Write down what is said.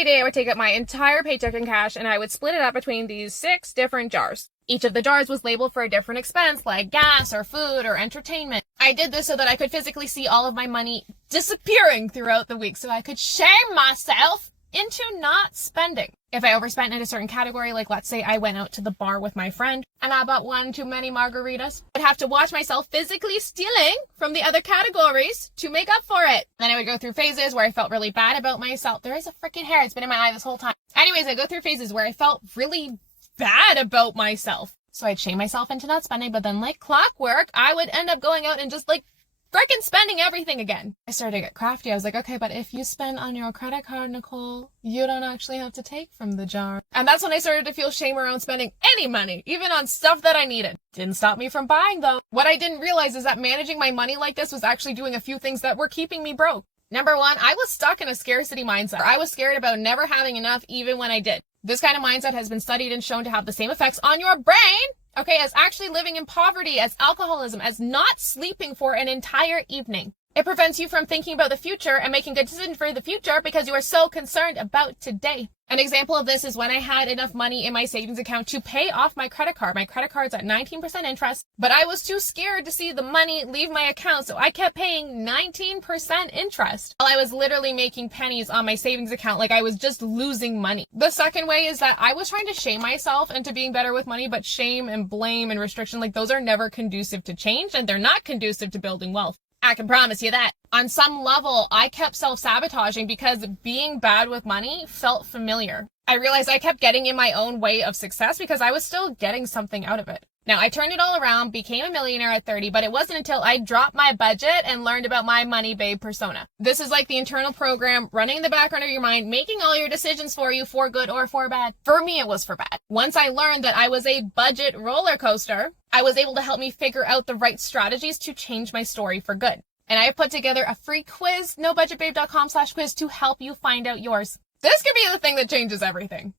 payday, I would take out my entire paycheck in cash and I would split it up between these 6 different jars. Each of the jars was labeled for a different expense, like gas or food or entertainment. I did this so that I could physically see all of my money disappearing throughout the week, so I could shame myself into not spending. If I overspent in a certain category, like let's say I went out to the bar with my friend and I bought one too many margaritas, I'd have to watch myself physically stealing from the other categories to make up for it. Then I would go through phases where I felt really bad about myself. There is a freaking hair. It's been in my eye this whole time. Anyways, I go through phases where I felt really bad about myself. So I'd shame myself into not spending, but then like clockwork, I would end up going out and just like freaking spending everything again. I started to get crafty. I was like, okay, but if you spend on your credit card, Nicole, you don't actually have to take from the jar. And that's when I started to feel shame around spending any money, even on stuff that I needed. Didn't stop me from buying though. What I didn't realize is that managing my money like this was actually doing a few things that were keeping me broke. Number one, I was stuck in a scarcity mindset. I was scared about never having enough even when I did. This kind of mindset has been studied and shown to have the same effects on your brain, okay, as actually living in poverty, as alcoholism, as not sleeping for an entire evening. It prevents you from thinking about the future and making good decisions for the future because you are so concerned about today. An example of this is when I had enough money in my savings account to pay off my credit card. My credit card's at 19% interest, but I was too scared to see the money leave my account, so I kept paying 19% interest while I was literally making pennies on my savings account, like I was just losing money. The second way is that I was trying to shame myself into being better with money, but shame and blame and restriction, like those are never conducive to change and they're not conducive to building wealth. I can promise you that. On some level, I kept self-sabotaging because being bad with money felt familiar. I realized I kept getting in my own way of success because I was still getting something out of it. Now, I turned it all around, became a millionaire at 30, but it wasn't until I dropped my budget and learned about my money babe persona. This is like the internal program running in the background of your mind, making all your decisions for you for good or for bad. For me, it was for bad. Once I learned that I was a budget roller coaster, I was able to help me figure out the right strategies to change my story for good. And I have put together a free quiz, nobudgetbabe.com/quiz to help you find out yours. This could be the thing that changes everything.